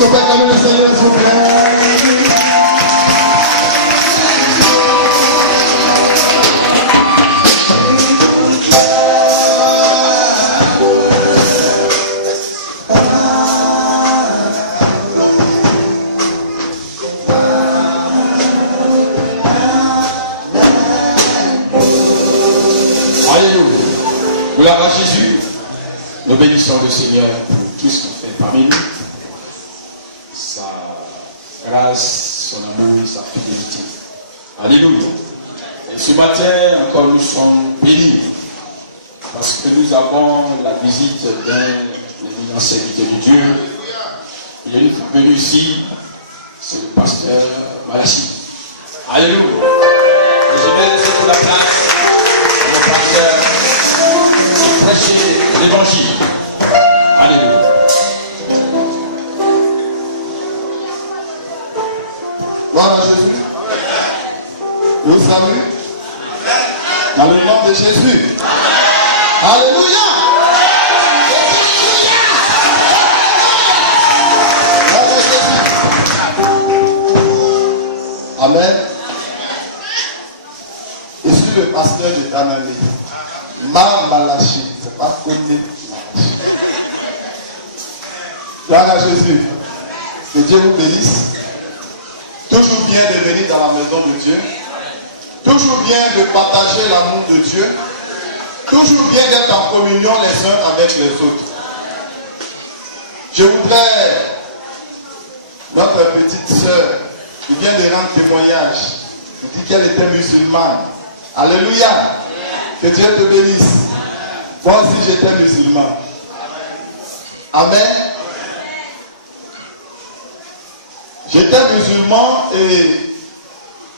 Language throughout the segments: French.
qu'on peut acclamer le Seigneur, s'il vous plaît? Gloire à Jésus. Nous bénissons le Seigneur pour tout ce qu'il fait parmi nous. Sa grâce, son amour et sa fidélité. Alléluia. Et ce matin, encore nous sommes bénis parce que nous avons la visite d'un éminent serviteur de Dieu. Il est venu ici, c'est le pasteur Malachi. Alléluia. Et je vais laisser pour la place au pasteur prêcher l'évangile. Alléluia. Gloire à Jésus. Je vous salue. Dans le nom de Jésus. Alléluia. Amen. Je suis le pasteur de Danamé. Malachi, c'est pas côté Malachi. Gloire à Jésus. Que Dieu vous bénisse. Toujours bien de venir dans la maison de Dieu. Toujours bien de partager l'amour de Dieu. Toujours bien d'être en communion les uns avec les autres. Je voudrais, notre petite sœur, qui vient de rendre témoignage, qui dit qu'elle était musulmane. Alléluia. Que Dieu te bénisse. Moi aussi j'étais musulman. Amen. J'étais musulman et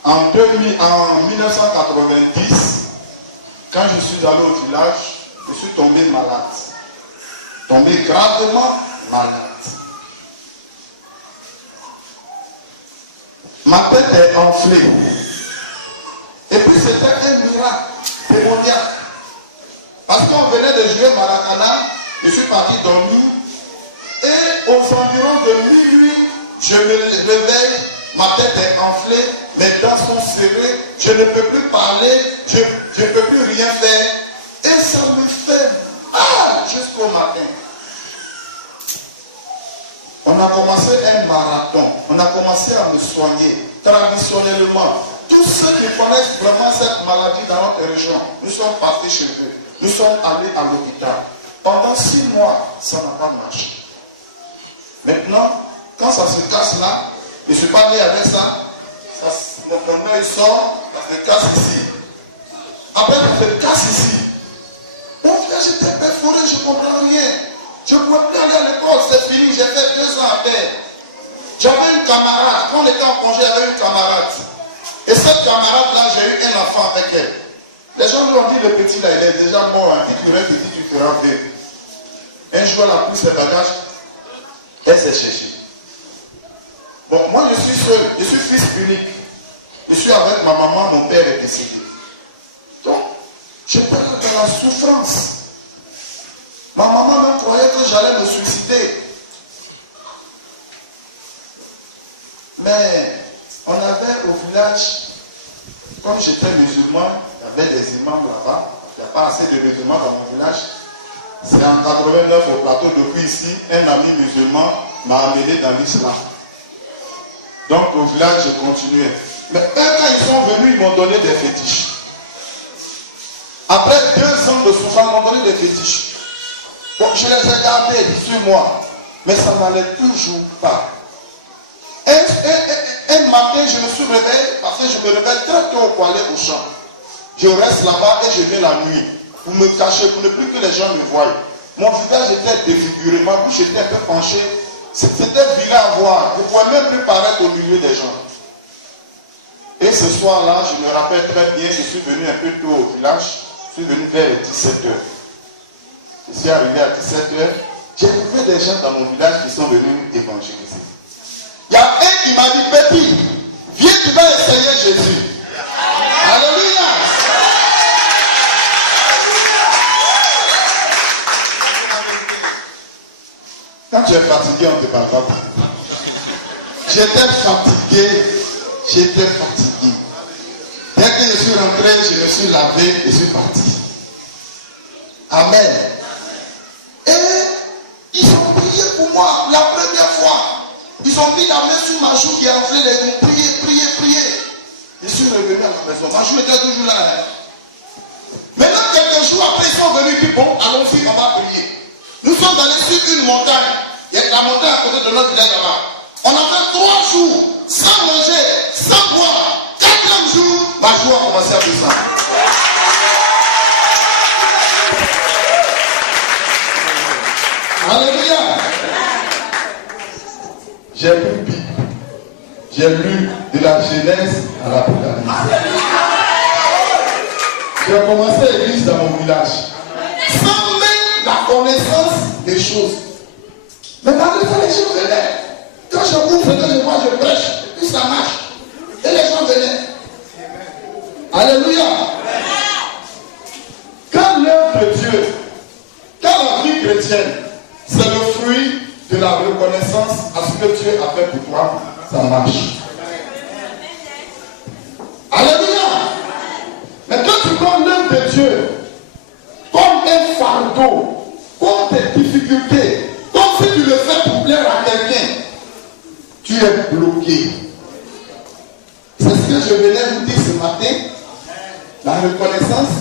en 1990, quand je suis allé au village, je suis tombé malade. Tombé gravement malade. Ma tête est enflée. Et puis c'était un miracle démoniaque. Parce qu'on venait de jouer Maracana, je suis parti dormir. Et aux environs de minuit, je me réveille, ma tête est enflée, mes dents sont serrées, je ne peux plus parler, je ne peux plus rien faire. Et ça me fait mal jusqu'au matin. On a commencé un marathon, on a commencé à me soigner traditionnellement. Tous ceux qui connaissent vraiment cette maladie dans notre région, nous sommes partis chez eux. Nous sommes allés à l'hôpital. Pendant 6 mois, ça n'a pas marché. Maintenant, quand ça se casse là, je ne suis pas né avec ça, mon œil sort, ça se casse ici. Après, ça se casse ici. Mon frère, j'étais perforé, je ne comprends rien. Je ne pouvais plus aller à l'école, c'est fini, j'ai fait 2 ans à terre. J'avais une camarade, quand on était en congé, j'avais une camarade. Et cette camarade-là, j'ai eu un enfant avec elle. Les gens lui ont dit, le petit là, il est déjà mort, hein. Si tu restes petit, tu feras vieux. Un jour, elle a pris ses bagages, elle s'est cherchée. Bon, moi je suis seul, je suis fils unique. Je suis avec ma maman, mon père est décédé. Donc, je parle dans la souffrance. Ma maman même croyait que j'allais me suicider. Mais on avait au village, comme j'étais musulman, il y avait des imams là-bas. Il n'y a pas assez de musulmans dans mon village. C'est en 89 au plateau, depuis ici, un ami musulman m'a amené dans l'islam. Donc au village, je continuais. Mais même quand ils sont venus, ils m'ont donné des fétiches. Après 2 ans de souffrance, ils m'ont donné des fétiches. Bon, je les ai gardés sur moi. Mais ça n'allait toujours pas. Un matin, je me suis réveillé, parce que je me réveille très tôt pour aller au champ. Je reste là-bas et je viens la nuit. Pour me cacher, pour ne plus que les gens me voient. Mon visage était défiguré, ma bouche était un peu penchée. C'était vilain à voir. Je ne pouvais même plus paraître au milieu des gens. Et ce soir-là, je me rappelle très bien, je suis venu un peu tôt au village. Je suis venu vers 17h. Je suis arrivé à 17h. J'ai trouvé des gens dans mon village qui sont venus évangéliser. Il y a un qui m'a dit, petit, viens, tu vas essayer Jésus. Alléluia. Quand tu es fatigué, on ne te parle pas. J'étais fatigué. J'étais fatigué. Dès que je suis rentré, je me suis lavé et je suis parti. Amen. Et ils ont prié pour moi la première fois. Ils ont mis la main sur ma joue qui a enflé les mots. Priez, priez, priez. Je suis revenu à la maison. Ma joue était toujours là. Hein. Maintenant, quelques jours après, ils sont venus. Ils disent, bon, allons-y, on va prier. Nous sommes allés sur une montagne. Il y a la montagne à côté de notre village là-bas. On a fait 3 jours sans manger, sans boire. 4e jour, ma joue a commencé à descendre. Alléluia. J'ai lu Bible. J'ai lu de la Genèse à l'Apocalypse. J'ai commencé l'église dans mon village. Sans même la connaissance des choses. Mais malgré ça, les gens venaient. Quand je ouvre, moi je prêche, et puis ça marche. Et les gens venaient. Alléluia. Quand l'œuvre de Dieu, quand la vie chrétienne, c'est le fruit de la reconnaissance à ce que Dieu a fait pour toi, ça marche. Alléluia. Mais quand tu prends l'œuvre de Dieu comme un fardeau, comme des difficultés, comme si tu le fais pour plaire à quelqu'un, tu es bloqué. C'est ce que je venais vous dire ce matin, la reconnaissance.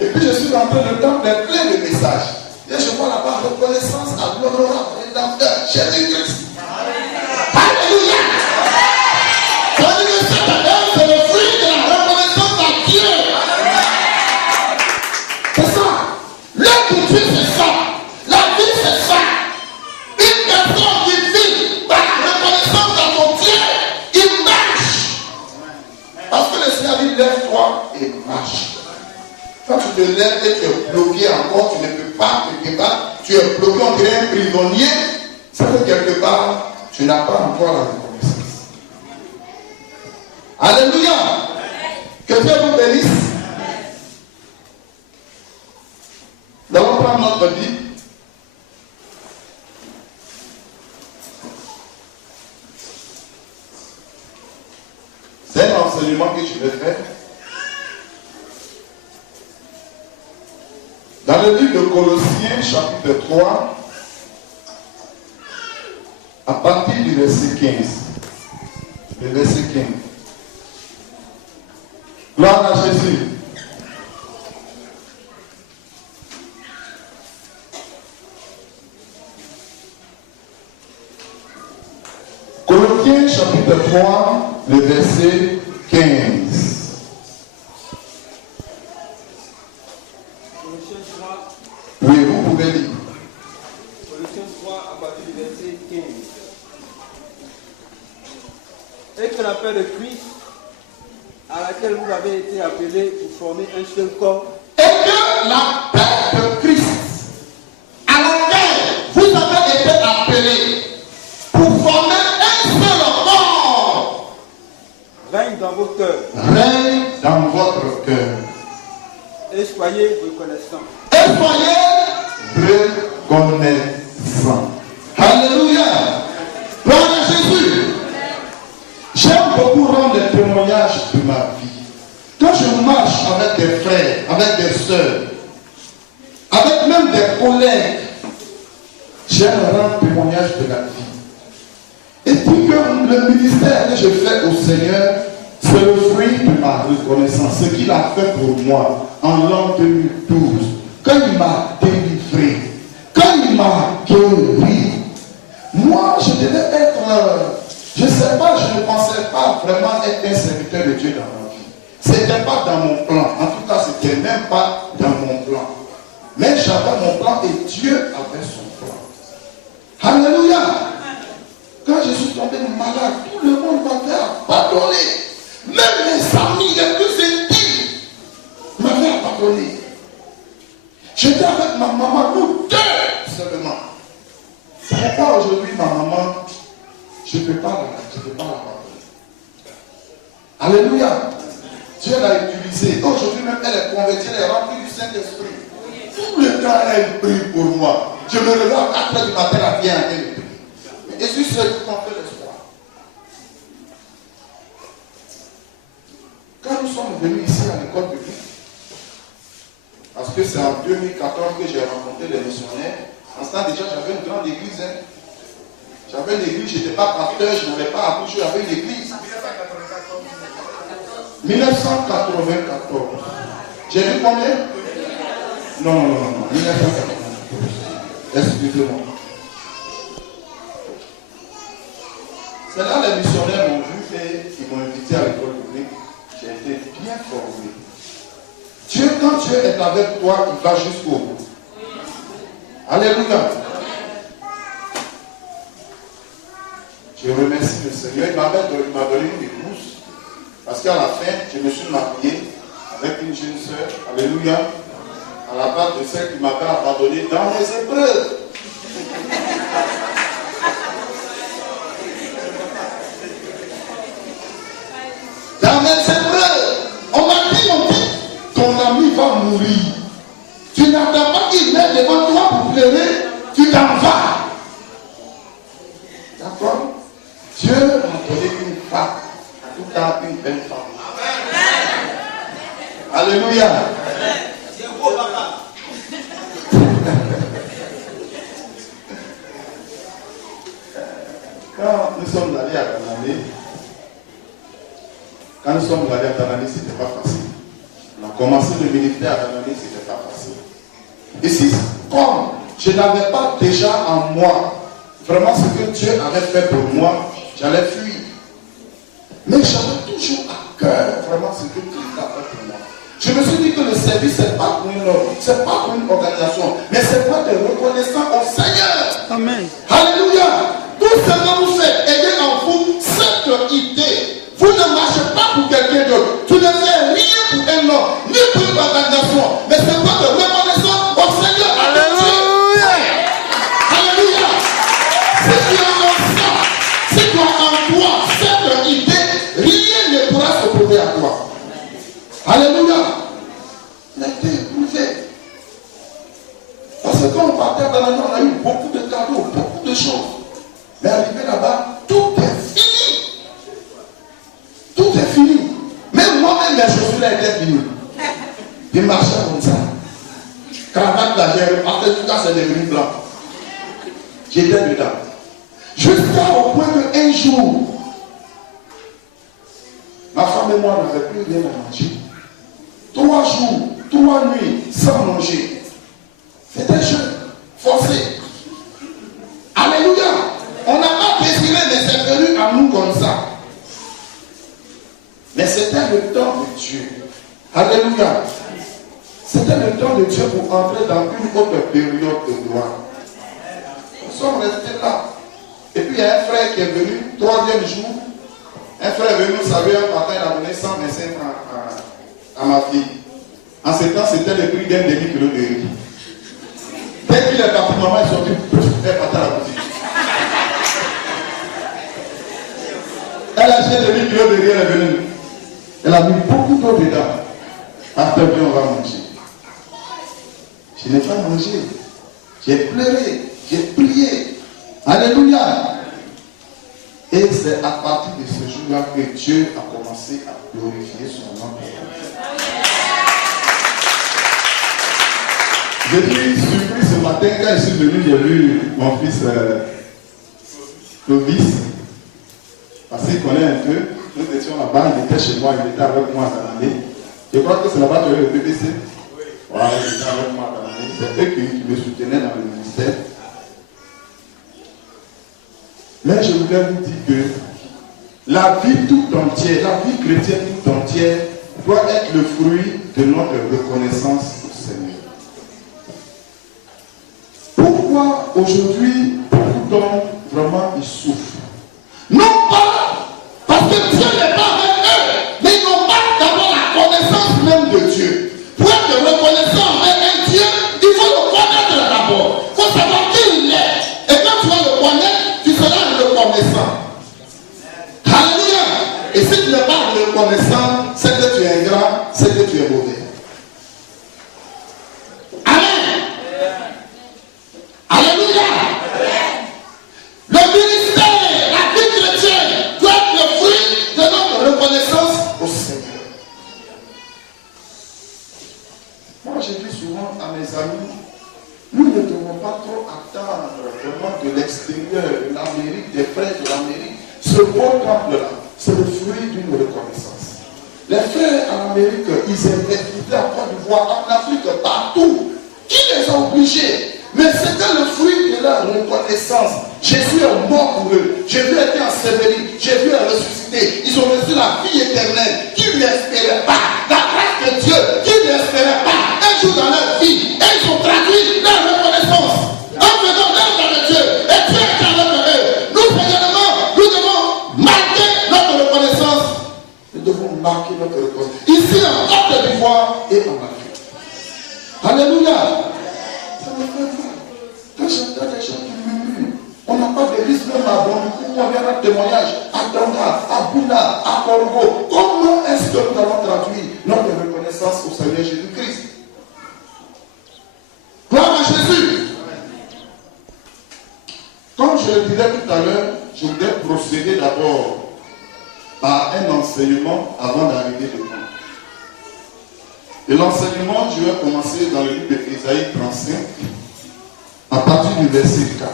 Et puis je suis rentré dedans plein de messages. Et je vois là-bas reconnaissance à l'honorable rédempteur Jésus-Christ. Alléluia. C'est le fruit de la reconnaissance à Dieu. C'est ça. L'œuvre de Dieu, c'est ça. La vie, c'est ça. Une personne qui vit par la reconnaissance à son Dieu, il marche. Parce que le Seigneur dit, lève-toi et marche. Quand tu te lèves et tu es bloqué encore, tu ne peux pas, quelque part, tu es bloqué, on dirait un prisonnier, ça fait quelque part, tu n'as pas encore la reconnaissance. Alléluia. Que Dieu vous bénisse. Nous allons prendre notre Bible. C'est un enseignement que je vais faire. Dans le livre de Colossiens, chapitre 3, à partir du verset 15. Le verset 15. Gloire à Jésus. Colossiens, chapitre 3, le verset 15. Oui, vous pouvez lire. Colossiens 3 à partir du verset 15. Et que la paix de Christ, à laquelle vous avez été appelés pour former un seul corps. Et que la paix de Christ, à laquelle vous avez été appelés pour former un seul corps, règne dans vos cœurs. Règne dans votre cœur. Et soyez reconnaissants. Et soyez reconnaissants. Alléluia. Gloire à Jésus. J'aime beaucoup rendre des témoignages de ma vie. Quand je marche avec des frères, avec des sœurs, avec même des collègues, j'aime rendre témoignage de la vie. Et puis que le ministère que je fais au Seigneur, c'est le fruit de ma reconnaissance. Ce qu'il a fait pour moi en l'an 2012, quand il m'a délivré, quand il m'a guéri, moi je devais être, je ne sais pas, je ne pensais pas vraiment être un serviteur de Dieu dans ma vie. Ce n'était pas dans mon plan, en tout cas ce n'était même pas dans mon plan. Mais j'avais mon plan et Dieu avait son plan. Alléluia. Quand je suis tombé malade, tout le monde m'avait abandonné. Même mes amis les plus intimes m'avaient abandonné. J'étais avec ma maman, nous deux seulement. Pourquoi aujourd'hui ma maman, je ne peux pas l'abandonner. Alléluia. Dieu l'a utilisée. Aujourd'hui même elle est convertie, elle est remplie du Saint-Esprit. Tout le temps elle prie pour moi. Je me relève à 4 h du matin, elle vient à elle. Et je suis seul qui m'en fait l'espoir. c'est en 2014 que j'ai rencontré les missionnaires. En ce temps, déjà, j'avais une grande église. Hein. J'avais une église, je n'étais pas pasteur, je n'avais pas accouché, j'avais une église. 1994. J'ai vu combien? Non, 1994. Excusez-moi. C'est là les missionnaires m'ont vu et ils m'ont invité à l'école publique. J'ai été bien formé. Dieu, quand Dieu est avec toi, il va jusqu'au bout. Alléluia. Je remercie le Seigneur. Il m'a donné une épouse. Parce qu'à la fin, je me suis marié avec une jeune soeur. Alléluia. À la part de celle qui m'avait abandonné dans les épreuves. Dans mes épreuves, on m'a dit, ton ami va mourir. Tu n'attends pas qu'il mette devant toi pour pleurer, tu t'en vas. D'accord? Dieu m'a donné une femme, en tout cas une belle femme. Alléluia. Quand nous sommes allés à Tanané, c'était pas facile. On a commencé le ministère à Tanané, c'était pas facile. Ici, comme je n'avais pas déjà en moi vraiment ce que Dieu avait fait pour moi, j'allais fuir. Mais j'avais toujours à cœur vraiment ce que Dieu a fait pour moi. Je me suis dit que le service, ce n'est pas pour une ordre, ce n'est pas pour une organisation, mais c'est pour être reconnaissant au Seigneur. Amen. Alléluia. Tout ce que vous faites, ayez en vous cette idée. Vous ne marchez pas pour quelqu'un d'autre. Tu ne fais rien pour un homme, ni pour une organisation, mais c'est pour être reconnaissant au Seigneur. Alléluia. Alléluia. Si tu as en ça, si tu as en toi cette idée, rien ne pourra s'opposer à toi. Alléluia. N'était éprouvé. Parce que quand on partait dans la nuit, on a eu beaucoup de cadeaux, beaucoup de choses. Mais arrivé là-bas, tout est fini. Tout est fini. Même moi-même, mes chaussures là étaient finies. Je marchais comme ça. Cravate là, j'ai reparti tout ça, c'est devenu blanc. J'étais dedans. Jusqu'à au point qu'un jour, ma femme et moi n'avions plus rien à manger. 3 jours, 3 nuits sans manger. C'était jeune, forcé. Alléluia. On n'a pas désiré, mais c'est venu à nous comme ça. Mais c'était le temps de Dieu. Alléluia. C'était le temps de Dieu pour entrer dans une autre période de gloire. Nous sommes restés là. Et puis il y a un frère qui est venu, 3e jour. Un frère est venu nous saluer un matin, il a donné 125 francs à ma fille. En ce temps, c'était le prix d'un demi-kilo de riz. Dès qu'il est parti, maman est sortie, elle est partie à la boutique. Elle a acheté le demi-kilo de riz, elle est venue. Elle a mis beaucoup d'eau dedans. Après, bien, on va manger. Je n'ai pas mangé. J'ai pleuré. J'ai prié. Alléluia. Et c'est à partir de ce jour-là que Dieu a commencé à glorifier son nom. J'ai été surpris ce matin quand je suis venu, j'ai vu mon fils Clovis. Parce qu'il connaît un peu. Nous étions là-bas, il était chez moi, il était avec moi à Tanané. Je crois que c'est là-bas que le BBC. Voilà, il était avec moi à Tanané. C'est eux qui me soutenaient dans le ministère. Mais je voulais vous dire que la vie tout entière, la vie chrétienne tout entière doit être le fruit de notre reconnaissance au Seigneur. Pourquoi aujourd'hui beaucoup d'hommes vraiment ils souffrent? Non pas parce que Dieu n'est pas avec eux, mais ils n'ont pas d'abord la connaissance même de Dieu. Pour être reconnaissant avec un Dieu, il faut le connaître d'abord. Il faut savoir qui il est. Et quand tu vas le connaître, tu seras reconnaissant. Alléluia. Et si tu n'es pas reconnaissant, c'est que tu es ingrat, c'est que tu es mauvais. Amen. Alléluia. Le ministère, la vie chrétienne doit être le fruit de notre reconnaissance au Seigneur. Moi, je dis souvent à des frères de l'Amérique, ce beau temple-là, c'est le fruit d'une reconnaissance. Les frères en Amérique, ils étaient en Côte d'Ivoire, en Afrique, partout. Qui les a obligés? Mais c'était le fruit de leur reconnaissance. Jésus est mort pour eux. Jésus a été enseveli. Jésus a ressuscité. Ils ont reçu la vie éternelle. Qui ne l'espéraient pas? La grâce de Dieu. Qui ne l'espéraient pas? Un jour dans leur vie. Et ils ont traduit leur reconnaissance en faisant l'œuvre de Dieu. Et Dieu est à l'œuvre d'eux. Nous, également, nous devons marquer notre reconnaissance. Nous devons marquer notre reconnaissance. Ici, en Côte d'Ivoire et en Afrique. Alléluia. Ça me fait mal. Quand j'entends des gens qui murmurent, on n'a pas de risque même à Bondukou, on vient un témoignage à Tonga, à Bouna, à Congo. Comment est-ce que nous allons traduire notre reconnaissance au Seigneur Jésus-Christ? Gloire à Jésus. Comme je le disais tout à l'heure, je voudrais procéder d'abord à un enseignement avant d'arriver devant. Et l'enseignement, je vais commencer dans le livre d'Ésaïe 35, à partir du verset 4.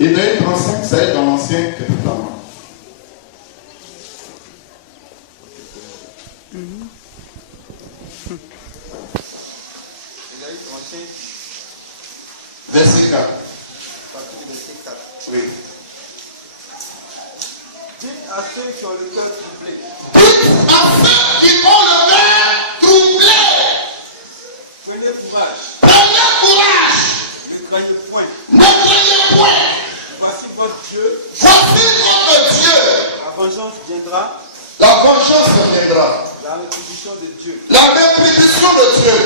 Ésaïe 35, ça est dans l'Ancien Testament. Ésaïe 35, verset 4. Partie du verset 4. Oui. Dites à ceux qui ont le cœur troublé. Dites à ceux qui ont le cœur troublé. Prenez courage. Prenez courage. Ne craignez point. Ne craignez point. Voici votre Dieu. Voici votre Dieu. La vengeance viendra. La vengeance viendra. La rétribution de Dieu. La rétribution de Dieu.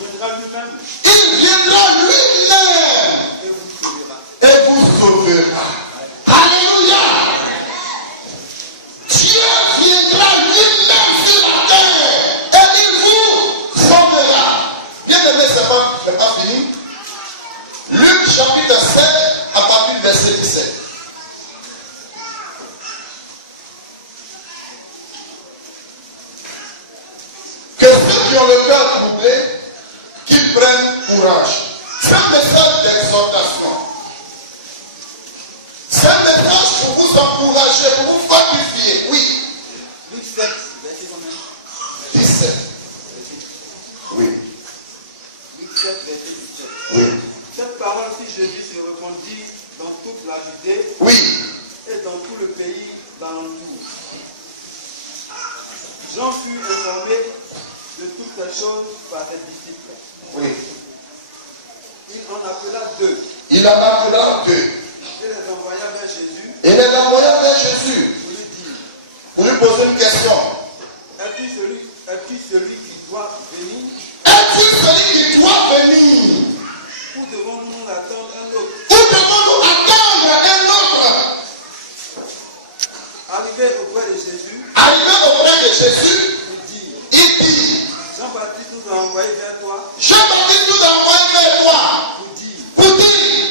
Il viendra lui-même Il viendra lui-même et vous sauvera. et vous sauvera. Alléluia. Dieu viendra lui-même sur la terre et il vous sauvera. Bien aimé, c'est pas fini. Luc chapitre 7 à partir du verset 17. Que ceux qui ont le cœur troublé, qu'ils prennent courage. C'est un message d'exhortation. C'est un message pour vous encourager, pour vous fortifier. Oui. Luc 7, verset combien? 17. Oui. Luc 7, verset 17. Oui. Cette parole, si Jésus se répandit dans toute la Judée Oui. et dans tout le pays d'alentour. Jean fut informé de toutes ces choses par ses disciples. Oui. Il en appela deux Il en appela deux. et les envoya vers Jésus Et les envoya vers Jésus pour lui dire: pour lui poser une question. Es-tu celui qui doit venir Es-tu celui qui doit venir? ou devons-nous attendre un autre? Ou devons-nous attendre un autre? Arrivé auprès de Jésus, Arrivé auprès de Jésus, il dit: il dit, Jean-Baptiste nous a envoyé vers toi Jean-Baptiste nous a envoyé vers toi pour dire,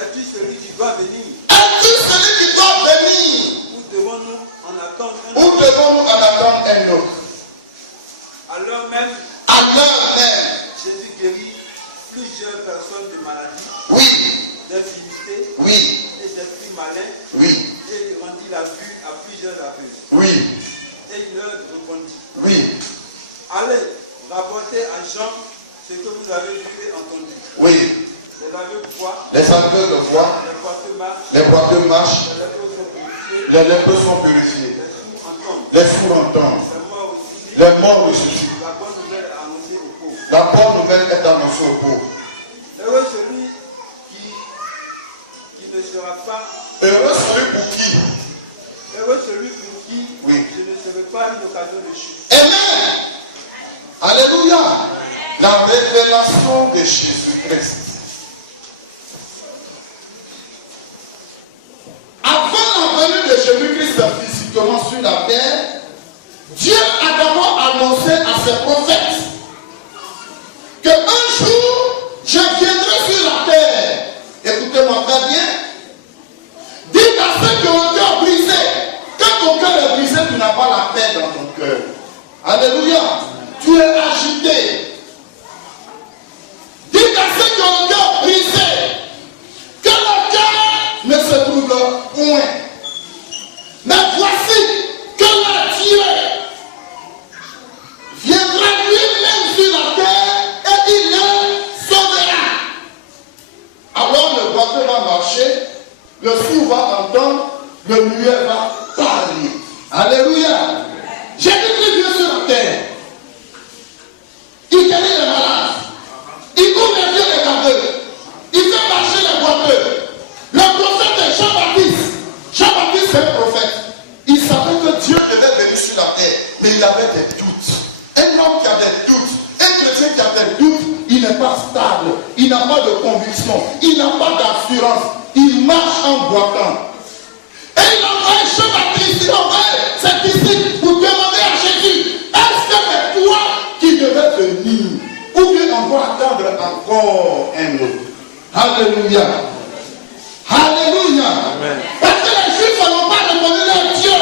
es-tu celui qui doit venir es-tu celui qui doit venir? ou devons-nous en attendre un Ou autre? devons-nous en attendre un autre? À l'heure même, À l'heure même, Jésus guérit plusieurs personnes de maladies, oui, d'infirmités oui, et d'esprits malins, oui, et il rendit la vue à plusieurs aveugles. oui, Et il leur répondit: oui, Allez, rapportez à Jean ce que vous avez vu et entendu. oui. Les aveugles voient, Les aveugles voient, les boiteux marchent, les boiteux marchent, les lépreux sont purifiés, les lépreux sont purifiés, les sourds entendent, les sourds entendent, les morts ressuscitent. les morts ressuscitent. La bonne nouvelle est annoncée aux pauvres. La bonne nouvelle est annoncée aux pauvres. Heureux celui qui ne sera pas, Heureux celui pour qui? heureux celui pour qui Oui. je ne serai pas une occasion de chute. Amen. Alléluia. La révélation de Jésus-Christ. Avant la venue de Jésus-Christ physiquement sur la terre, Dieu a d'abord annoncé à ses prophètes que un jour, je viendrai sur la terre. Écoutez-moi très bien. Dites à ceux qui ont le cœur brisé, quand ton cœur est brisé, tu n'as pas la paix dans ton cœur. Alléluia. Tu es agité. Dites à ceux qui ont le cœur brisé, que le cœur ne double point. Mais voici que le Dieu viendra lui-même sur la terre et il le sauvera. Alors le boiteux va marcher, le sourd va entendre, le muet va parler. Alléluia. J'ai vu Dieu sur la terre. Il guérit les malades. Il ouvre les yeux des aveugles. Il fait marcher les boiteux. Le prophète est Jean-Baptiste. Jean-Baptiste est un prophète. Il savait que Dieu devait venir sur la terre. Mais il avait des doutes. Un homme qui a des doutes, un chrétien qui a des doutes, il n'est pas stable. Il n'a pas de conviction. Il n'a pas d'assurance. Il marche en boitant. Et il envoie Jean-Baptiste, il envoie ses disciples pour demander à Jésus, est-ce que c'est toi qui devais venir? Ou bien on doit attendre encore un autre? Alléluia. Alléluia. Amen. Parce que les Juifs n'ont pas reconnu leur Dieu.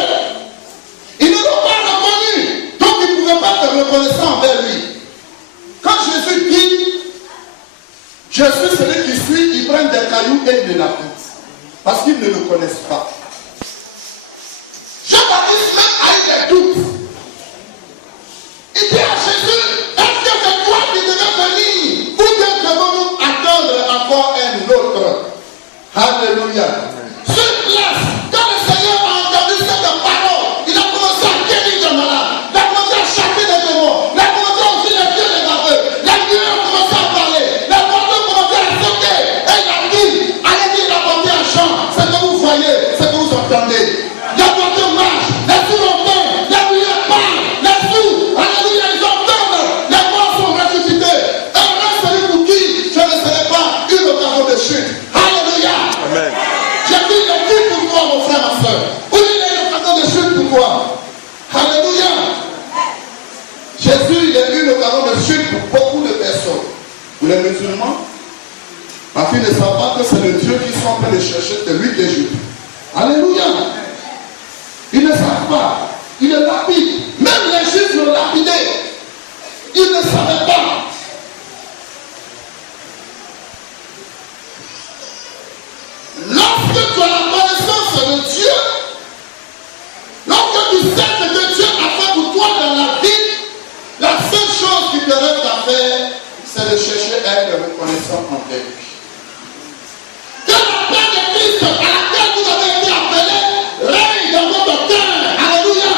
Ils ne l'ont pas reconnu. Donc ils ne pouvaient pas être reconnaissants envers lui. Quand Jésus dit, je suis celui qui suit, ils prennent des cailloux et ils le lapident. Parce qu'ils ne le connaissent pas. Jean-Baptiste même a eu des doutes. Il dit à Jésus, est-ce que c'est toi qui devais venir? Ou bien devons-nous attendre encore un autre? Alléluia. Sur place, quand le Seigneur a entendu cette parole, il a commencé à guérir les malades. Il a commencé à chasser les démons. Il a commencé à ouvrir les yeux des aveugles. Les nuées ont commencé à parler. Les porteurs ont commencé à sauter. Et il a dit, allez dire la bonté à Jean. C'est que vous voyez, c'est que vous entendez. Les porteurs marchent, les sourds entendent, les nuées parlent, les sourds, alléluia, ils entendent. Les morts sont ressuscités. Et reste celui pour qui je ne serai pas une occasion de chute. Alléluia. Amen. J'ai dit, il est dit pour toi, mon frère, ma soeur. Où il est une occasion de chute pour toi. Alléluia. Jésus, il est une occasion de chute pour beaucoup de personnes. Pour les musulmans, parce qu'ils ne savent pas que c'est le Dieu qui sont en train de chercher, c'est lui qui est juste. Alléluia. Ils ne savent pas. Ils le lapident. Même les Juifs le lapidaient. Ils ne savaient pas. Lorsque tu as la connaissance de Dieu, lorsque tu sais ce que Dieu a fait pour toi dans la vie, la seule chose qui te reste à faire, c'est de chercher à être reconnaissant envers lui. Que la paix de Christ à laquelle vous avez été appelés règne dans votre cœur. Alléluia.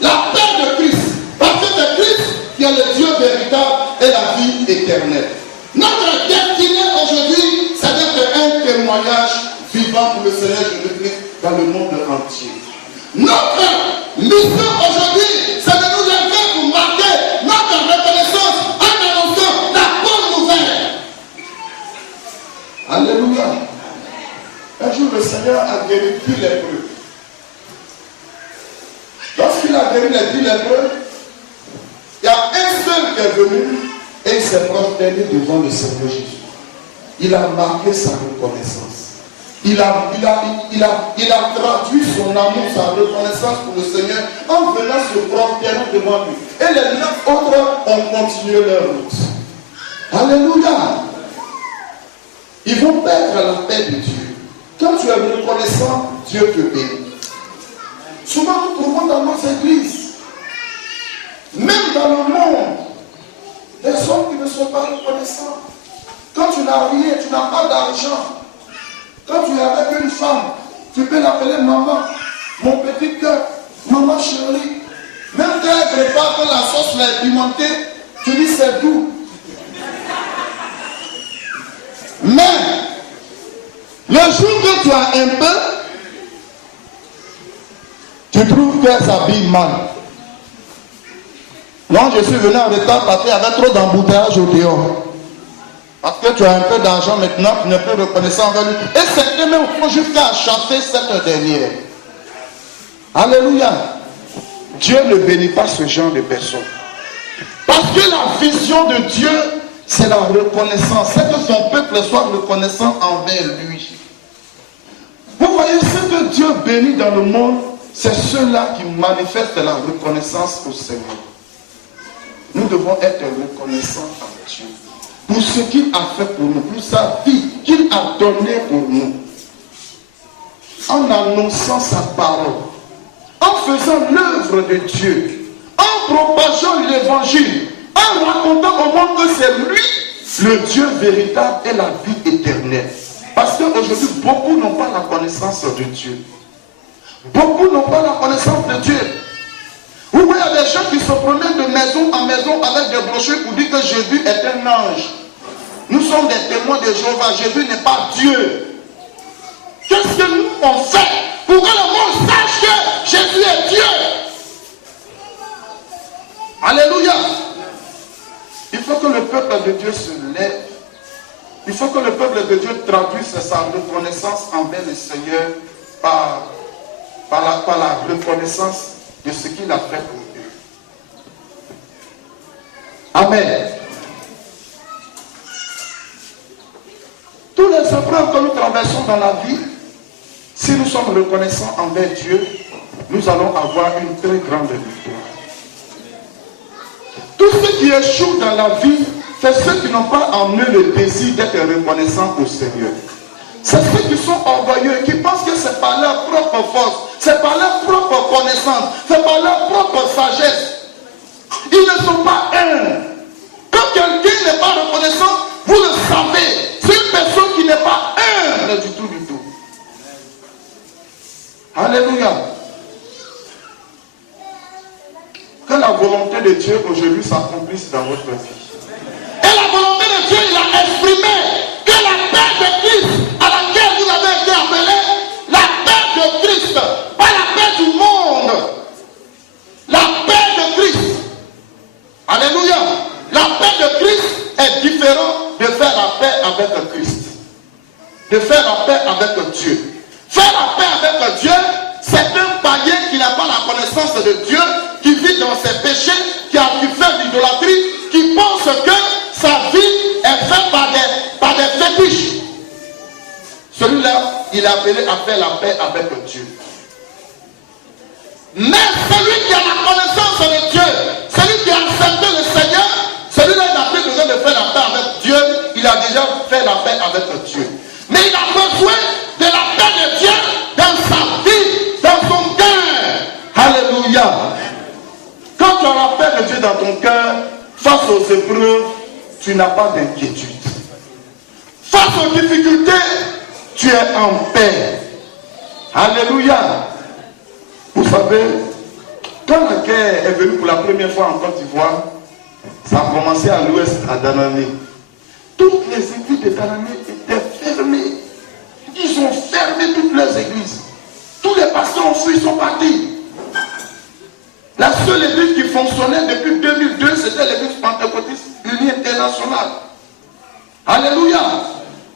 La paix de Christ. Parce que c'est Christ qui est le Dieu véritable et la vie éternelle. Notre destinée aujourd'hui, c'est d'être un témoignage vivant pour le Seigneur Jésus-Christ dans le monde entier. Notre mission aujourd'hui, c'est de nous lever pour marquer notre reconnaissance en annonçant la bonne nouvelle. Alléluia. Un jour, le Seigneur a guéri 10 lépreux. Lorsqu'il a guéri les 10 lépreux, il y a un seul qui est venu et il s'est prosterné devant le Seigneur Jésus. Il a marqué sa reconnaissance. Il a traduit son amour, sa reconnaissance pour le Seigneur en venant se prosterner devant lui. Et les 9 autres ont continué leur route. Alléluia. Ils vont perdre la paix de Dieu. Quand tu es reconnaissant, Dieu te bénit. Souvent nous trouvons dans nos églises, même dans le monde, des hommes qui ne sont pas reconnaissants. Quand tu n'as rien, tu n'as pas d'argent. Quand tu es avec une femme, tu peux l'appeler maman, mon petit cœur, maman chérie. Même quand elle prépare que la sauce est pimentée, tu dis c'est doux. Mais, le jour que tu as un peu, tu trouves qu'elle s'habille mal. Non, je suis venu en retard parce qu'il y avait trop d'embouteillage au dehors. Parce que tu as un peu d'argent maintenant, tu n'es plus reconnaissant envers lui. Et certains même font jusqu'à chasser cette dernière. Alléluia. Dieu ne bénit pas ce genre de personnes. Parce que la vision de Dieu, c'est la reconnaissance. C'est que son peuple soit reconnaissant envers lui. Vous voyez, ce que Dieu bénit dans le monde, c'est ceux-là qui manifestent la reconnaissance au Seigneur. Nous devons être reconnaissants à Dieu. pour ce qu'il a fait pour nous, pour sa vie qu'il a donnée pour nous. En annonçant sa parole, en faisant l'œuvre de Dieu, en propageant l'évangile, en racontant au monde que c'est lui, le Dieu véritable et la vie éternelle. Parce qu'aujourd'hui, beaucoup n'ont pas la connaissance de Dieu. Beaucoup n'ont pas la connaissance de Dieu. Vous voyez, il y a des gens qui se promènent de maison en maison avec des brochures pour dire que Jésus est un ange. Nous sommes des témoins de Jéhovah. Jésus n'est pas Dieu. Qu'est-ce que nous on fait pour que le monde sache que Jésus est Dieu? Alléluia. Il faut que le peuple de Dieu se lève. Il faut que le peuple de Dieu traduise sa reconnaissance envers le Seigneur par la reconnaissance de ce qu'il a fait pour eux. Amen. Tous les épreuves que nous traversons dans la vie, si nous sommes reconnaissants envers Dieu, nous allons avoir une très grande victoire. Tous ceux qui échouent dans la vie, c'est ceux qui n'ont pas en eux le désir d'être reconnaissants au Seigneur. C'est ceux qui sont orgueilleux, qui pensent que c'est par leur propre force, c'est par leur propre connaissance, c'est par leur propre sagesse. Ils ne sont pas un. Quand quelqu'un n'est pas reconnaissant, vous le savez, c'est une personne qui n'est pas humble du tout, du tout. Alléluia. Que la volonté de Dieu aujourd'hui s'accomplisse dans votre vie. Et la volonté de Dieu, il a exprimé que la paix de Christ à laquelle vous avez été appelés, la paix de Christ, pas la paix du monde, la paix de Christ. Alléluia. La paix de Christ est différente de faire la paix avec Christ. De faire la paix avec Dieu. Faire la paix avec Dieu, c'est un païen qui n'a pas la connaissance de Dieu, qui vit dans ses péchés, qui fait l'idolâtrie, qui pense que sa vie est faite par des fétiches. Celui-là, il est appelé à faire la paix avec Dieu. Mais celui qui a la connaissance de Dieu, celui qui a accepté le Seigneur, celui-là, il n'a plus besoin de faire la paix avec Dieu, il a déjà fait la paix avec Dieu. Mais il a besoin de la paix de Dieu dans sa vie, dans son cœur. Alléluia. Quand tu as la paix de Dieu dans ton cœur, face aux épreuves, tu n'as pas d'inquiétude. Face aux difficultés, tu es en paix. Alléluia. Vous savez, quand la guerre est venue pour la première fois en Côte d'Ivoire, ça a commencé à l'ouest, à Danamé. Toutes les églises de Danamé étaient fermées. Ils ont fermé toutes leurs églises. Tous les pasteurs ont fui, ils sont partis. La seule église qui fonctionnait depuis 2002, c'était l'église pentecôtiste unie internationale. Alléluia.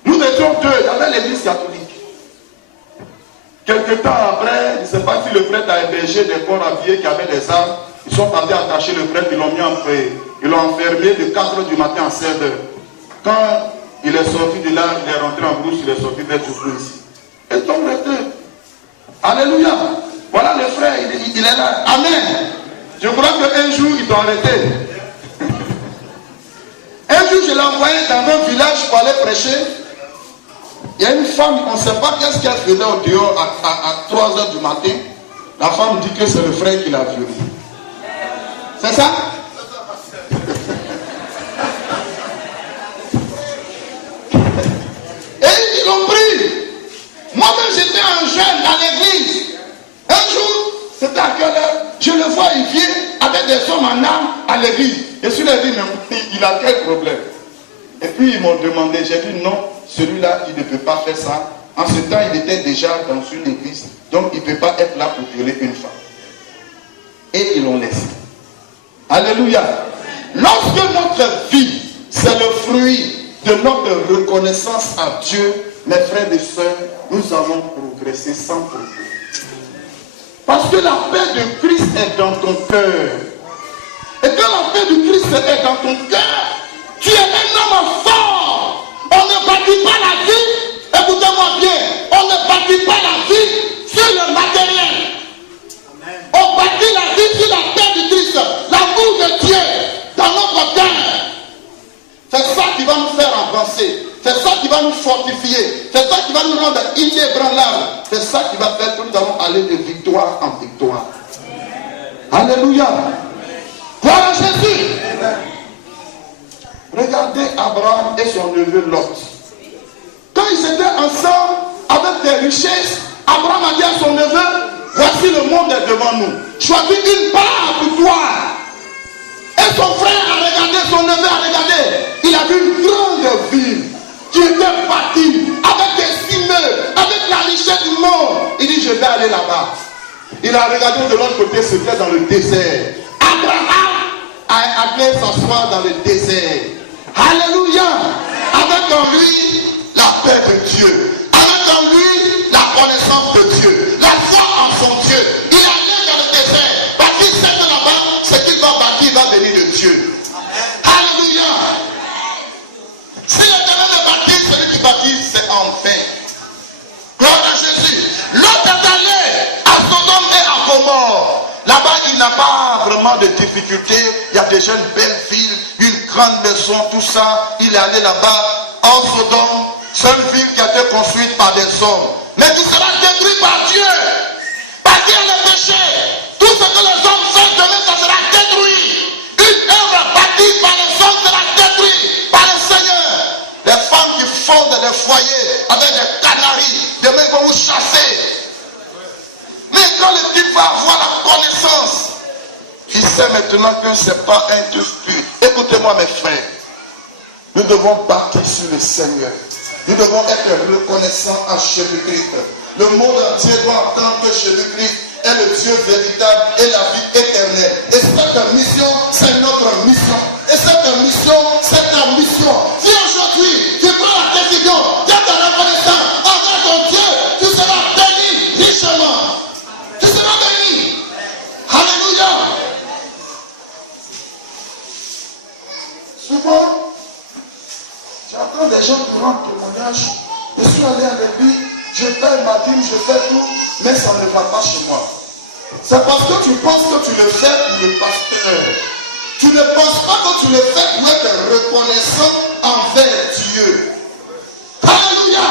Nous étions deux, il y avait l'église catholique. Quelque temps après, je ne sais pas si le prêtre a hébergé des corps habillés qui avaient des armes. Ils sont partis attacher le prêtre, ils l'ont mis en paix. Ils l'ont enfermé de 4 h du matin à 16 h. Quand il est sorti de là, il est rentré en brousse, il est sorti vers Toufou ici. Et tombe le deux. Alléluia. Voilà le frère, il est là. Amen. Je crois qu'un jour, ils t'ont arrêté. Un jour, je l'ai envoyé dans un village pour aller prêcher. Il y a une femme, on ne sait pas qu'est-ce qu'elle faisait au dehors à 3 h du matin. La femme dit que c'est le frère qui l'a violée. C'est ça? Et ils l'ont pris. Moi-même, j'étais un jeune dans l'église. Un jour, c'était à quelle heure? Je le vois, il vient avec des hommes en armes à l'église. Et je lui ai dit, mais il a quel problème? Et puis ils m'ont demandé, j'ai dit non, celui-là, il ne peut pas faire ça. En ce temps, il était déjà dans une église. Donc, il ne peut pas être là pour violer une femme. Et ils l'ont laissé. Alléluia. Lorsque notre vie, c'est le fruit de notre reconnaissance à Dieu, mes frères et sœurs, nous allons progresser sans problème. Parce que la paix de Christ est dans ton cœur. Et quand la paix de Christ est dans ton cœur, tu es un homme fort. On ne bâtit pas la vie, écoutez-moi bien, on ne bâtit pas la vie sur le matériel. On bâtit la vie sur la paix de Christ, l'amour de Dieu dans notre cœur. C'est ça qui va nous faire avancer. C'est ça qui va nous fortifier. C'est ça qui va nous rendre inébranlables. C'est ça qui va faire que nous allons aller de victoire en victoire. Alléluia. Gloire à Jésus. Regardez Abraham et son neveu Lot. Quand ils étaient ensemble avec des richesses, Abraham a dit à son neveu, voici le monde est devant nous. Choisis une part pour toi. Et son frère a regardé, son neveu a regardé. Il a vu une grande ville qui était bâtie avec des immeubles, avec la richesse du monde. Il dit, je vais aller là-bas. Il a regardé de l'autre côté, c'était dans le désert. Abraham a appelé s'asseoir dans le désert. Alléluia. Avec en lui la paix de Dieu. Avec en lui la connaissance de Dieu. La foi en son Dieu. Il allait dans le désert. Parce qu'il sait que là-bas, ce qu'il va bâtir va venir de Dieu. Alléluia. Si l'Éternel ne bâtit, celui qui bâtit, c'est en vain. Gloire à Jésus. L'autre est allé à Sodome et à Gomorrhe. Là-bas, il n'a pas vraiment de difficultés. Il y a déjà une belle ville, une grande maison, tout ça. Il est allé là-bas, en Sodome. C'est une ville qui a été construite par des hommes. Mais qui sera détruite par Dieu. Parce qu'il y a le péché. Tout ce que les hommes font demain, ça sera détruit. Une œuvre bâtie par les hommes sera détruite par le Seigneur. Les femmes qui fondent des foyers avec des canaris, demain ils vont vous chasser. Mais quand le type va avoir la connaissance, il sait maintenant que ce n'est pas un tous pur. Écoutez-moi mes frères, nous devons bâtir sur le Seigneur. Nous devons être reconnaissants en Jésus-Christ. Le monde entier doit entendre que Jésus-Christ est le Dieu véritable et la vie éternelle. Et cette mission, c'est notre mission. Et cette mission, c'est ta mission. Si aujourd'hui, tu prends la décision d'être reconnaissant envers ton Dieu, tu seras béni richement. Tu seras béni. Alléluia. Souvent, j'entends des gens qui rendent témoignage. Je suis allé à l'église, je fais ma dîme, je fais tout, mais ça ne va pas chez moi. C'est parce que tu penses que tu le fais pour le pasteur. Tu ne penses pas que tu le fais pour être reconnaissant envers Dieu. Alléluia.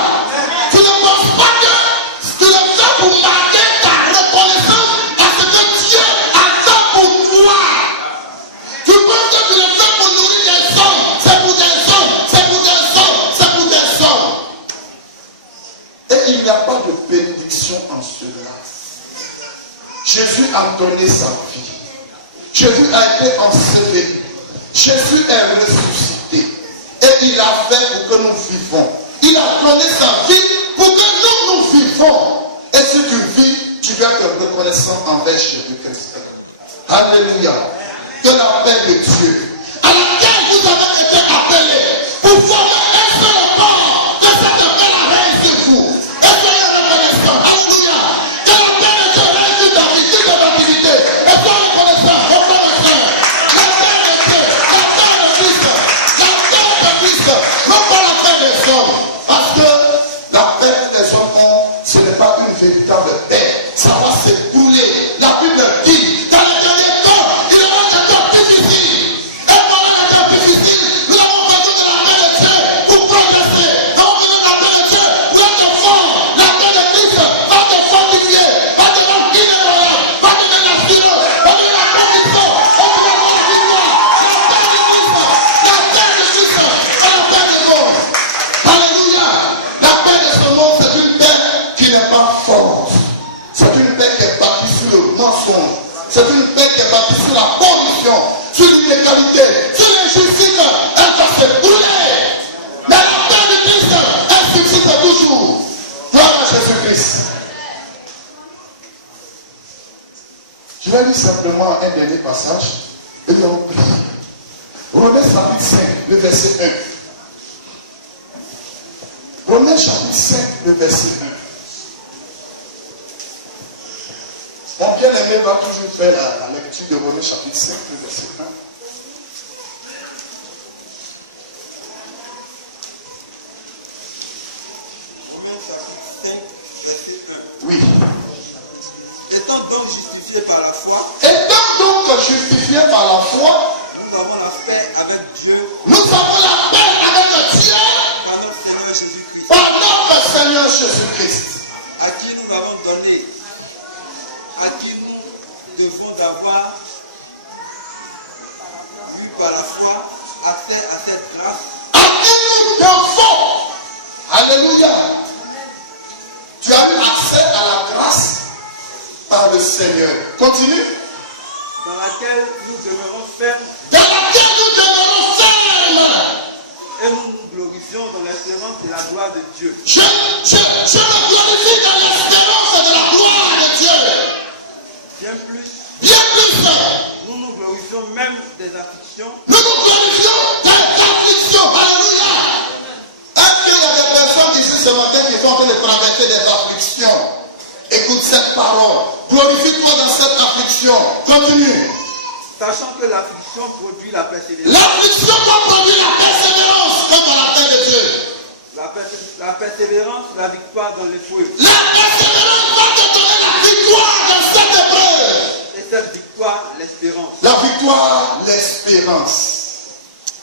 Tu ne penses pas que tu le fais pour marquer ta reconnaissance à ce que Dieu attend pour toi. Tu penses que tu le fais pour nourrir des hommes. C'est pour des hommes. C'est pour des hommes. C'est pour des hommes. Et il n'y a pas de bénédiction en cela. Jésus a donné sa vie. Jésus a été enseveli. Jésus est ressuscité. Et il a fait pour que nous vivons. Il a donné sa vie pour que nous vivons. Et si tu vis, tu dois être reconnaissant envers Jésus-Christ. Alléluia. De la paix de Dieu, à laquelle vous avez été appelés pour former un seul corps, que cette paix la règne sur vous. Et soyez reconnaissants. Alléluia. Que la paix de Dieu règne sur ta vie, sur ton activité. Et soyez reconnaissants. Reconnaissants. La paix de Dieu, la paix de Christ, la paix de Christ, non pas la paix des hommes. Parce que la paix que les hommes ont, ce n'est pas une véritable paix. Ça va s'écrouler. La Bible dit, dans les derniers temps, il y aura des temps difficiles. Et pendant les temps difficiles, nous avons besoin de la paix de Dieu pour progresser. Nous avons besoin de la paix de Dieu pour être fort. La paix de Christ va te fortifier, va te rendre inébranlable, va te donner l'assurance, va te donner la conviction. On peut avoir la victoire. La paix de Christ est la paix de monde. Alléluia. La paix de ce monde, c'est une paix qui n'est pas forte. C'est une paix qui est bâtie sur le mensonge. C'est une paix qui est bâtie sur la corruption, sur l'illégalité, sur l'injustice. Elle va se brûler. Mais la paix de Christ, elle subsiste toujours. Gloire à Jésus-Christ. Je vais lire simplement un dernier passage et nous allons prier. Romains chapitre 5, le verset 1. Romains chapitre 5, le verset 1. Mon bien-aimé va toujours faire la lecture de Romains chapitre 5, le verset 1. Romains chapitre 5, verset 1. Oui. Étant donc justifiés par la foi, Étant donc justifiés par la foi, nous avons la paix avec Dieu. nous avons la paix Seigneur Jésus-Christ, à qui nous l'avons donné, à qui nous devons d'avoir eu par la foi accès à cette grâce, à qui nous devons, alléluia, tu as eu accès à la grâce par le Seigneur. Continue. dans laquelle nous demeurons fermes Dans laquelle nous demeurons fermes. et nous nous glorifions dans l'espérance de la gloire de Dieu. Je me glorifie dans l'espérance de la gloire de Dieu. Bien plus, Bien plus, nous nous glorifions même des afflictions, nous nous glorifions des afflictions. Alléluia. Est-ce qu'il y a des personnes ici ce matin qui sont en train de traverser des afflictions? Écoute cette parole. Glorifie-toi dans cette affliction. Continue. sachant que l'affliction produit la persévérance. L'affliction va produire la persévérance comme dans la terre de Dieu. La persévérance, la victoire dans l'épreuve. La persévérance va te donner la victoire dans cette épreuve. Et cette victoire, l'espérance. La victoire, l'espérance.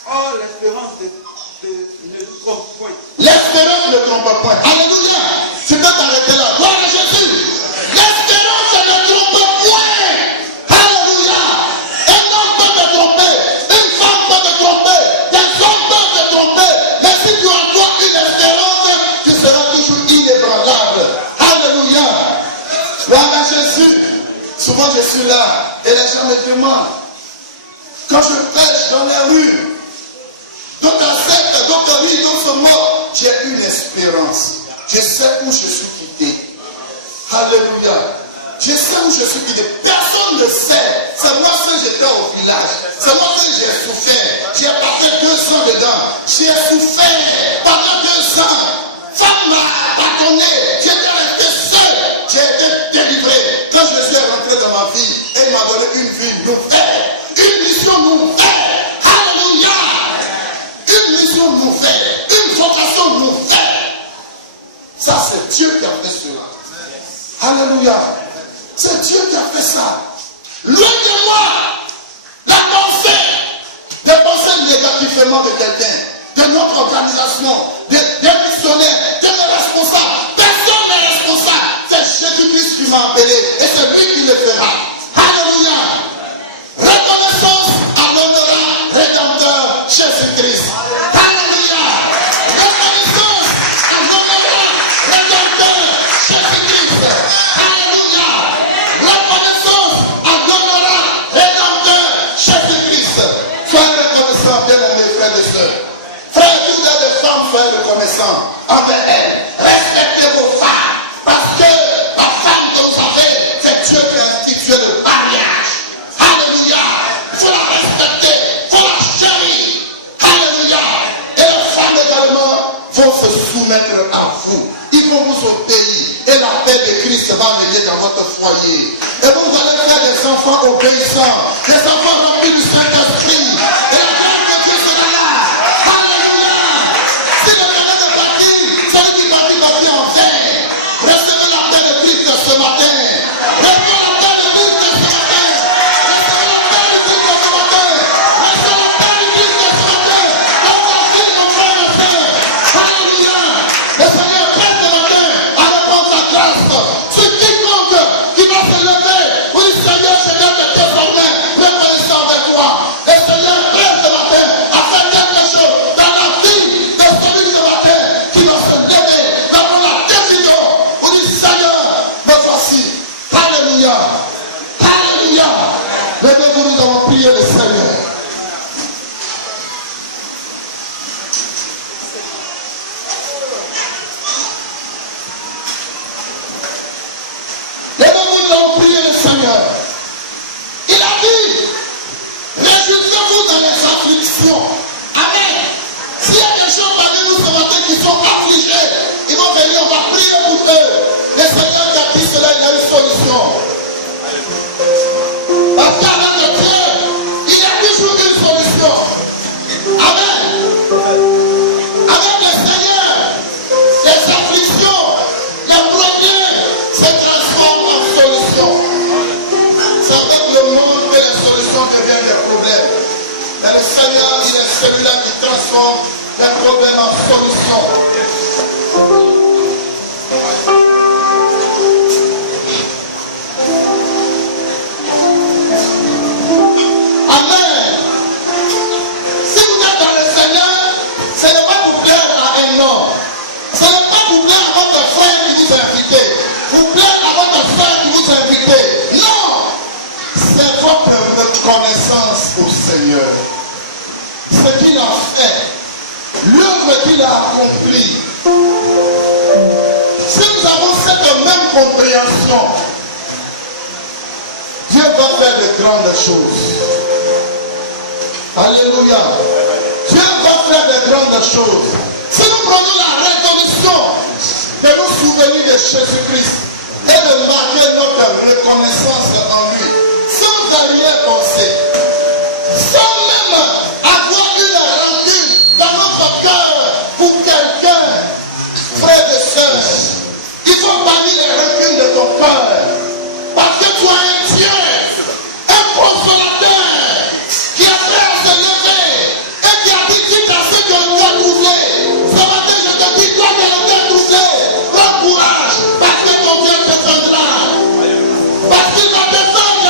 Or, l'espérance ne trompe point. L'espérance ne trompe point. Alléluia. Tu peux t'arrêter là. Gloire à Jésus. L'espérance ne trompe point. Alléluia. Un homme peut te tromper. Une femme peut te tromper. Des hommes peuvent te tromper. Mais si tu as en toi une espérance, tu seras toujours inébranlable. Alléluia. Gloire à Jésus. Souvent je suis là et les gens me demandent, quand je prêche dans les rues, d'autres acceptent, d'autres rient, d'autres se moquent, j'ai une espérance. Je sais où je suis quitté. Alléluia. Je sais où je suis quitté. Personne ne sait. C'est moi seul j'étais au village. C'est moi seul j'ai souffert. J'ai passé 2 ans dedans. J'ai souffert pendant 2 ans. Femme m'a pardonné. J'étais resté seul. J'ai été délivré. Quand je suis rentré dans ma vie, elle m'a donné une vie nouvelle. Une mission nouvelle. Alléluia. Une mission nouvelle. Une vocation nouvelle. Ça, c'est Dieu qui a fait cela. Alléluia. C'est Dieu qui a fait ça. Loin de moi la pensée, des pensées négativement de quelqu'un, de notre organisation, des missionnaires, de mes responsables. Personne n'est responsable. C'est Jésus-Christ qui m'a appelé et c'est lui qui le fera. Alléluia. Reconnaissance à l'honorable Rédempteur Jésus-Christ. Alléluia. Reconnaissance à l'honorable Rédempteur Jésus-Christ. Alléluia. Reconnaissance à l'honorable Rédempteur Jésus-Christ. Soyez reconnaissants, bien-aimés frères et sœurs. Frères, vous êtes des femmes, soyez reconnaissants envers elles. Respectez vos femmes. Parce que la femme que vous savez, c'est Dieu qui a institué le mariage. Alléluia. Il faut la respecter, il faut la chérir. Alléluia. Et les femmes également vont se soumettre à vous. Ils vont vous obéir. Et la paix de Christ va venir dans votre foyer. Et vous allez faire des enfants obéissants, des enfants remplis du Saint-Esprit. Et la grâce de Dieu sera là. Alléluia. Si le malade est parti, celui qui partit en vain. Recevez la paix de Christ ce matin. Recevez la paix de Christ ce matin. Recevez la paix de Christ ce matin. Recevez la paix de Christ ce matin. Dans ta vie, mon frère et soeur. Alléluia. Le Seigneur prête ce matin à répondre sa grâce. Sur quiconque qui va se lever, oui, Seigneur, je viens te désormais reconnaissant avec toi. Le Seigneur prête ce matin à faire quelque chose dans la vie de celui ce matin qui va se lever dans la décision. On dit, Seigneur, me voici. Alléluia. Alléluia. Levez-vous, nous avons prié le Seigneur. Levez-vous, nous avons prié le Seigneur. Il a dit, réjouissez-vous dans les afflictions. Amen. S'il y a des gens parmi nous ce matin qui sont affligés, ils vont venir, on va prier pour eux. Le Seigneur qui a dit cela, il a une solution. Parce qu'avec Dieu, il y a toujours une solution. Amen. Avec le Seigneur, les afflictions, les problèmes se transforment en solutions. C'est avec le monde que les solutions deviennent des problèmes. Mais le Seigneur, il est celui-là qui transforme les problèmes en solutions. au Seigneur. Ce qu'il a fait, l'œuvre qu'il a accomplie. Si nous avons cette même compréhension, Dieu va faire de grandes choses. Alléluia. Dieu va faire de grandes choses. Si nous prenons la résolution de nous souvenir de Jésus-Christ et de marquer notre reconnaissance en lui, sans arrière-pensée, sans même avoir une rancune dans notre cœur pour quelqu'un, frère et soeur, il faut bannir les rancunes de ton cœur. Parce que tu as un Dieu, un consolateur, qui est prêt à se lever et qui a dit quitte à ce que le cœur trouvé. Ce matin, je te dis, toi qui es le cœur trouvé, prends courage, parce que ton Dieu te défendra. Parce qu'il va défendre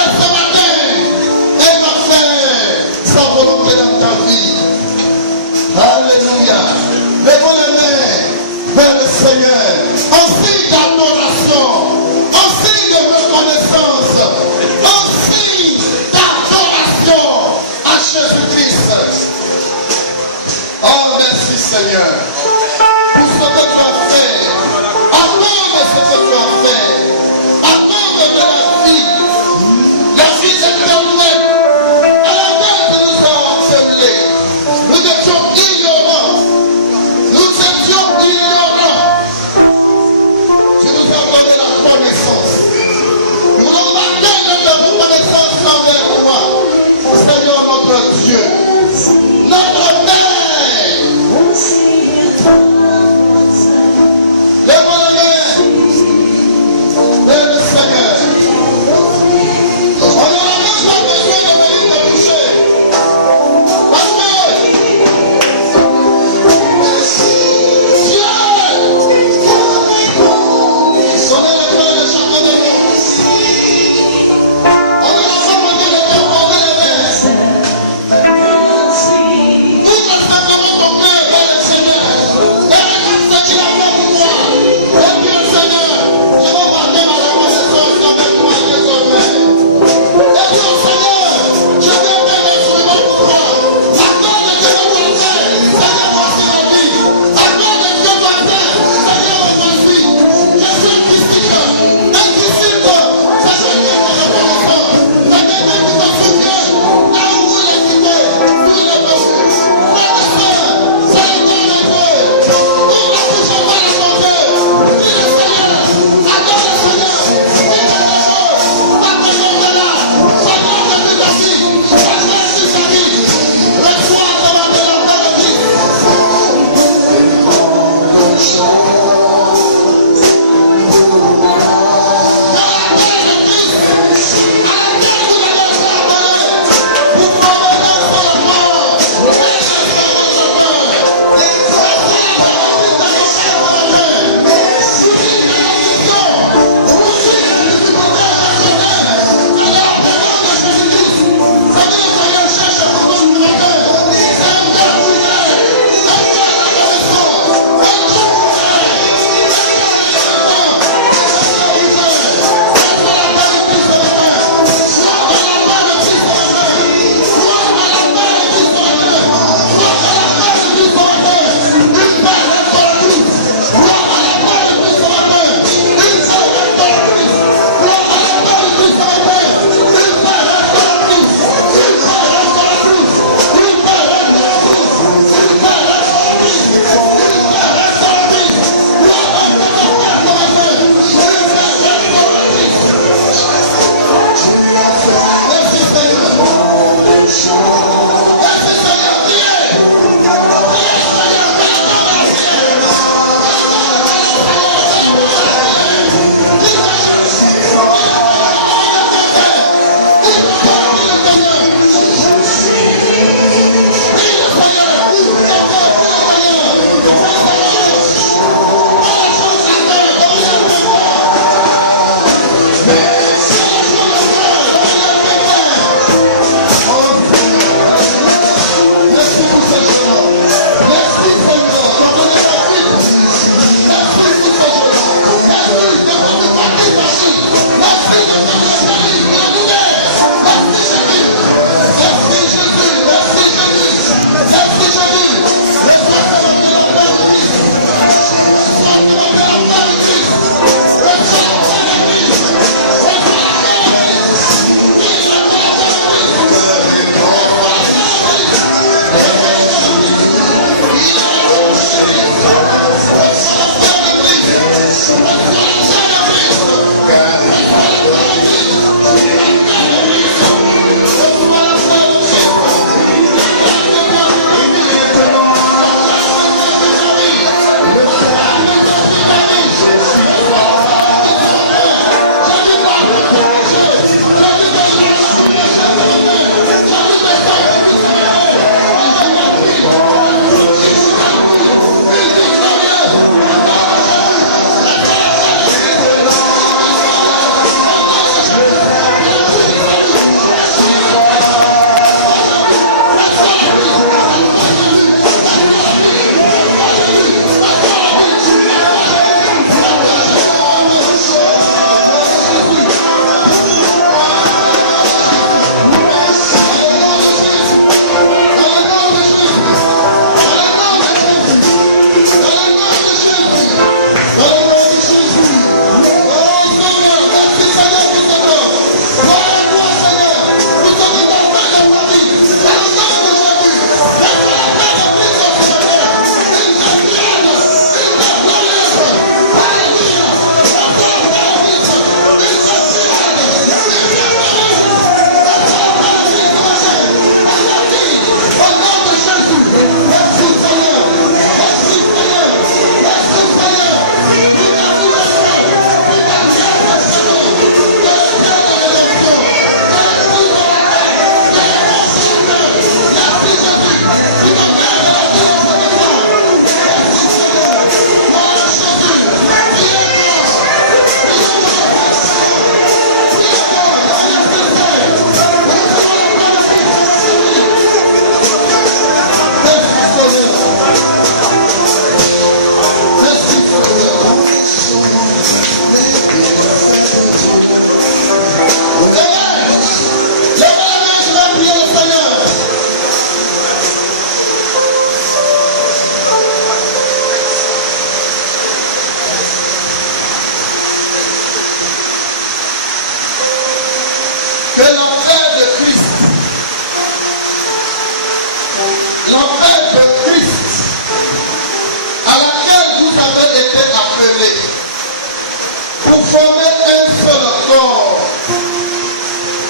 former un seul corps.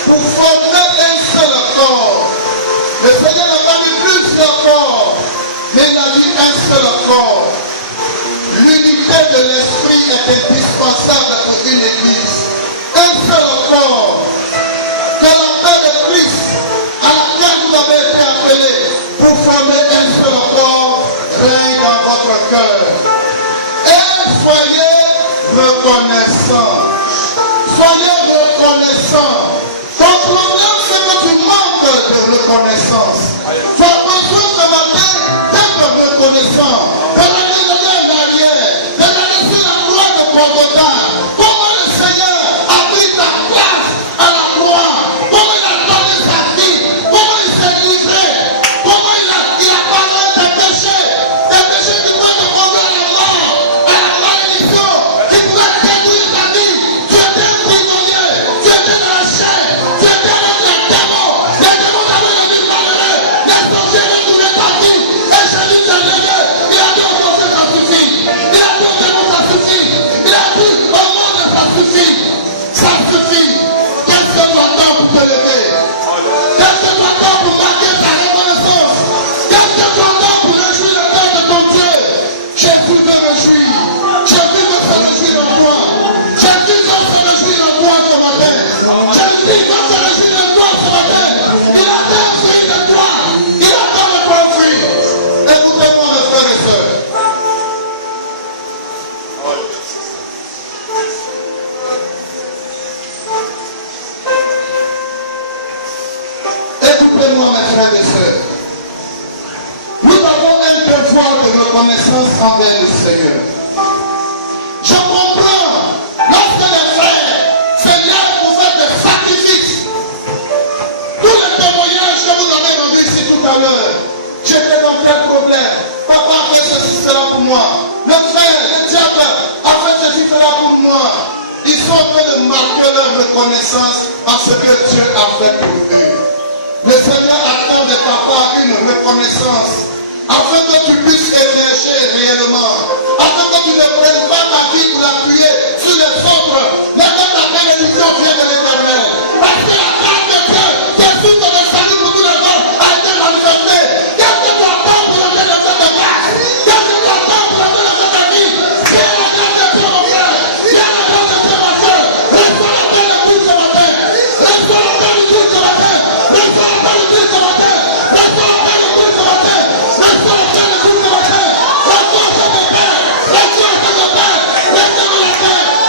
Pour former un seul corps. Le Seigneur n'a pas dit plusieurs corps, mais il a dit un seul corps. L'unité de l'esprit est indispensable pour une église. Un seul corps. Que la paix de Christ à laquelle vous avez été appelés pour former un seul corps règne dans votre cœur. Et soyez reconnaissants. Soyez reconnaissants. Ton problème, c'est que tu manques de reconnaissance. Tu as besoin ce matin d'être reconnaissant. Regardez en arrière. Regardez sur la croix de Golgotha. Comment le Seigneur a pris ta place à la croix. Comment il a donné sa vie. Comment il s'est livré. Comment il a parlé des péchés. Des péchés qui pouvaient te conduire à la mort. À la malédiction. Qui pouvaient détruire ta vie. Tu étais prisonnier. Tu étais dans la chair. Tu étais avec les démons. Les démons avaient le vie malheureux. Les sorciers retournaient ta vie. Et Jésus s'est levé. Il a dit au monde ça suffit. Il a dit au démon ça suffit. Il a dit au monde ça suffit. Ça suffit. Qu'est-ce que tu attends pour te lever? Qu'est-ce que tu attends pour marquer ta reconnaissance? Qu'est-ce que tu attends pour réjouir le cœur de ton Dieu? Jésus veut réjouir. Jésus veut se réjouir en toi. Jésus veut se réjouir en toi ce matin. Jésus veut se réjouir en toi ce matin. Il attend fruit de toi. Il attend le bon fruit. Écoutez-moi mes frères et sœurs. Écoutez-moi mes frères et sœurs. Nous avons un devoir de reconnaissance envers le Seigneur. Je comprends lorsque les frères Seigneur pour faire des sacrifices. Tous les témoignages que vous avez rendus ici tout à l'heure. J'étais dans quel problème? Papa a fait ceci, cela pour moi. Le frère, le diable a fait ceci, cela pour moi. Ils sont en train de marquer leur reconnaissance à ce que Dieu a fait pour eux. Le Seigneur attend de ta part une reconnaissance afin que tu puisses émerger réellement, afin que tu ne prennes pas ta vie pour l'appuyer sur les autres, mais que ta bénédiction vienne de l'Éternel. Parce que la grâce de Dieu, Jésus de le salut pour tous les hommes, a été manifestée. Qu'est-ce que tu attends pour entrer dans cette grâce? Qu'est-ce que tu attends pour entrer dans cette vie? Viens la grâce de Dieu, mon frère. Viens la grâce de Dieu, ma soeur. Reçois la paix de Dieu ce matin. Reçois la paix de Dieu ce matin. Reçois la paix de Dieu ce matin. Reçois la paix de Dieu ce matin. Reçois la paix de Dieu ce matin. Reçois cette paix. Reçois cette paix. Reçois la paix.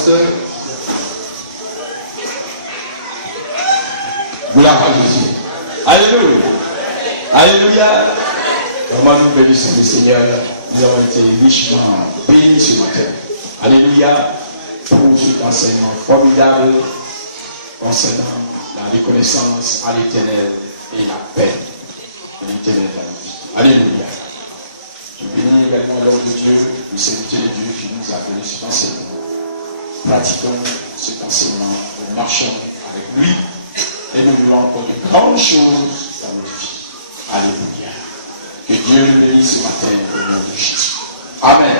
pasteur. Gloire à Jésus. Alléluia. Alléluia. Vraiment, nous bénissons le Seigneur. Nous avons été richement bénis ce matin. Alléluia. Pour cet enseignement formidable concernant la reconnaissance à l'Éternel et la paix de l'Éternel dans la vie. Alléluia. Je bénis également l'homme de Dieu, le serviteur de Dieu qui nous a donné cet enseignement. Pratiquons cet enseignement, nous marchons avec lui et nous voulons encore de grandes choses dans notre vie. Alléluia. Que Dieu le bénisse ce matin au nom de Jésus. Amen.